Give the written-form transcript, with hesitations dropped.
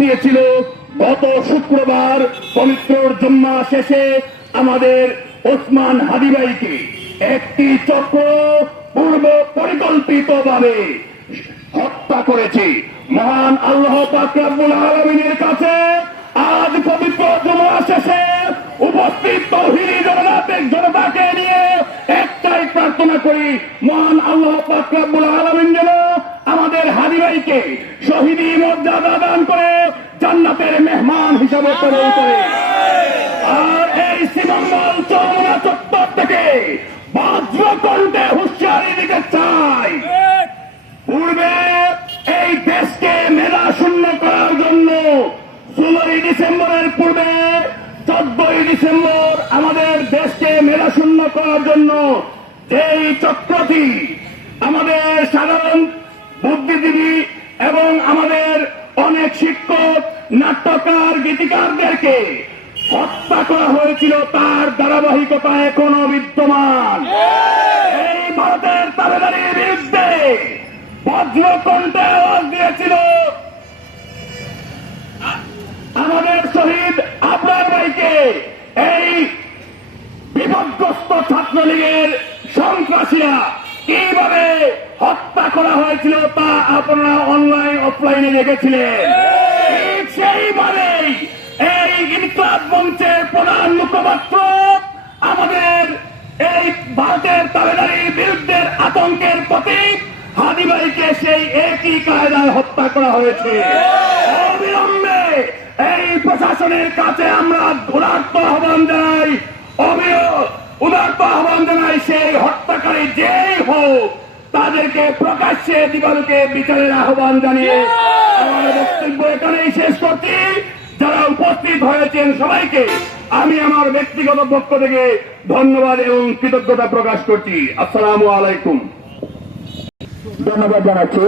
দিয়েছিল গত শুক্রবার পবিত্র জুম্মা শেষে আমাদের ওসমান হাদী ভাইকে একটি চক্র পূর্ব পরিকল্পিতভাবে হত্যা করেছে। মহান আল্লাহ পাক রব্বুল আলামিনের কাছে আজ পবিত্র জুম্মা শেষে উপস্থিত তাওহীদি জনতাকে নিয়ে একটাই প্রার্থনা করি, মহান আল্লাহ পাক রব্বুল আলামিন যেন আমাদের হাদী ভাইকে শহীদি মর্যাদা দান করে জান্নাতের মেহমান হিসাবে কবুল করে। আর এই শ্রীমঙ্গল চৌমুহনী চত্বর থেকে বজ্রকণ্ঠে হুঁশিয়ারি দিতে চাই, পূর্বে এই দেশকে মেধা শূন্য করার জন্য 16 ডিসেম্বরের পূর্বে 14 ডিসেম্বর আমাদের দেশকে মেধা শূন্য করার জন্য এই চক্রটি আমাদের সাধারণ বুদ্ধিজীবী এবং আমাদের অনেক শিক্ষক, নাট্যকার, গীতিকারদেরকে হত্যা করা হয়েছিল, তার ধারাবাহিকতা এখনো বিদ্যমান। এই ভারতের তাবেদারির বিরুদ্ধে বজ্রকণ্ঠে আওয়াজ দিয়েছিল আমাদের শহীদ আবরার ভাইকে এই বিপদগ্রস্ত ছাত্রলীগের সন্ত্রাসীরা কিভাবে হত্যা করা হয়েছিল তা আপনারা অনলাইন অফলাইনে দেখেছিলেন। সেইভাবেই এই ইনকিলাব মঞ্চের প্রধান মুখপাত্র আমাদের এই ভারতের তাবেদারির বিরুদ্ধে আতঙ্কের প্রতীক হাদী ভাইকে সেই একই কায়দায় হত্যা করা হয়েছে। অবিলম্বে এই প্রশাসনের কাছে আমরা উদাত্ত আহ্বান জানাই, সেই হত্যাকারী যেই হোক তাদেরকে প্রকাশ্যে দিবালোকে বিচারের আহ্বান জানিয়ে আমার বক্তব্য এখানেই শেষ করছি। যারা উপস্থিত হয়েছেন সবাইকে আমি আমার ব্যক্তিগত পক্ষ থেকে ধন্যবাদ এবং কৃতজ্ঞতা প্রকাশ করছি। আসসালামু আলাইকুম। ধন্যবাদ জানাচ্ছি।